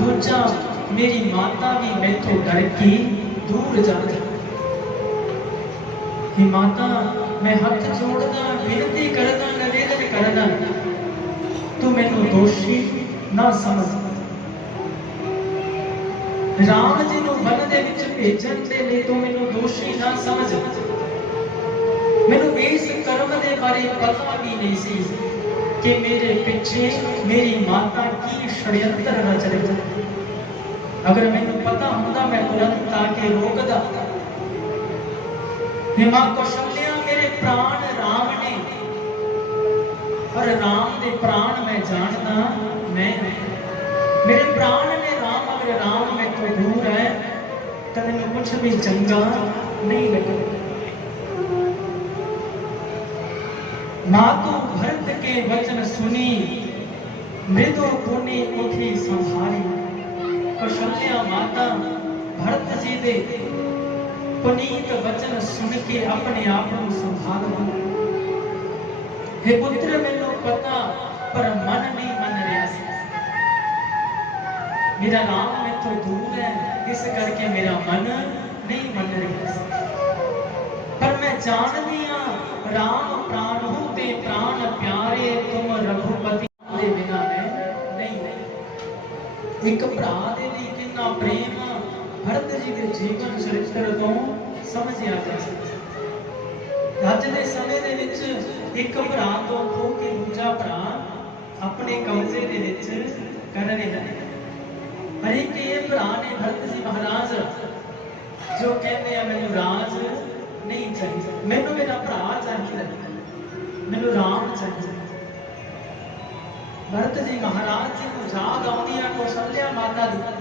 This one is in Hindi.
दूजा मेरी माता भी मेथों डर की दूर जा। जाए माता, मैं हाथ जोड़ना विनती करना निवेदन करना तू मैं दोषी ना समझ। राम जी को मन के भेजन के लिए तू मैं दोषी ना समझ। मैं इस कर्म के बारे पता भी नहीं सी कि मेरे पिछे मेरी माता की षडयंत्र रच रही ਅਗਰ ਮੈਨੂੰ ਪਤਾ ਹੁੰਦਾ ਮੈਂ ਤੁਰੰਤ ਆ ਕੇ ਰੋਕਦਾ हे मां कौशल्या मेरे प्राण राम ने और राम ਦੇ ਪ੍ਰਾਣ ਮੈਂ ਜਾਣਦਾ ਮੈਂ ਮੇਰੇ ਪ੍ਰਾਣ ਨੇ ਰਾਮ ਅਗਰ ਰਾਮ ਮੈਂ ਤੋਂ ਦੂਰ ਹੈ ਤਾਂ ਮੈਨੂੰ ਕੁਝ ਵੀ ਚੰਗਾ ਨਹੀਂ ਲੱਗਦਾ मातु भरत के वचन सुनी मृदु पुनि उठी संभारी कौशल्या माता, भरत जी दे पुनीत वचन सुन के अपने आप को संभालो हे पुत्र, मेनो पता, पर मन नहीं मन रहा मेरा नाम मैं तो दूर है, इस करके मेरा मन नहीं मन रहा पर मैं जान हाँ राम प्राण हूँ, ते प्राण प्यारे तुम रघुपति बिना मैं नहीं एक भरा ਨਹੀਂ ਇੱਕ ਭਰਾ ਦੇ ਲਈ ਕਿੰਨਾ ਪ੍ਰੇਮ ਭਰਤ ਜੀ ਦੇ ਜੀਵਨ ਚਰਿੱਤਰ ਤੋਂ ਸਮਝਿਆ ਜਾ ਸਕਦਾ ਅੱਜ ਦੇ ਸਮੇਂ ਦੇ ਵਿੱਚ ਇੱਕ ਭਰਾ ਤੋਂ ਖੋ ਕੇ ਦੂਜਾ ਭਰਾ ਆਪਣੇ ਕਬਜ਼ੇ ਦੇ ਵਿੱਚ ਕਰ ਰਿਹਾ ਹੈ ਹਰੇ ਕਿ ਇਹ ਭਰਾ ਨੇ ਭਰਤ ਜੀ ਮਹਾਰਾਜ ਜੋ ਕਹਿੰਦੇ ਆ ਮੈਨੂੰ ਰਾਜ ਨਹੀਂ ਚਾਹੀਦਾ ਮੈਨੂੰ ਮੇਰਾ ਭਰਾ ਚਾਹੀਦਾ ਮੈਨੂੰ ਰਾਮ ਚਾਹੀਦਾ ਭਰਤ ਜੀ ਮਹਾਰਾਜ ਜੀ ਨੂੰ ਯਾਦ ਆਉਂਦੀ ਆ ਕੌਸ਼ਲਿਆ ਮਾਤਾ ਦੀ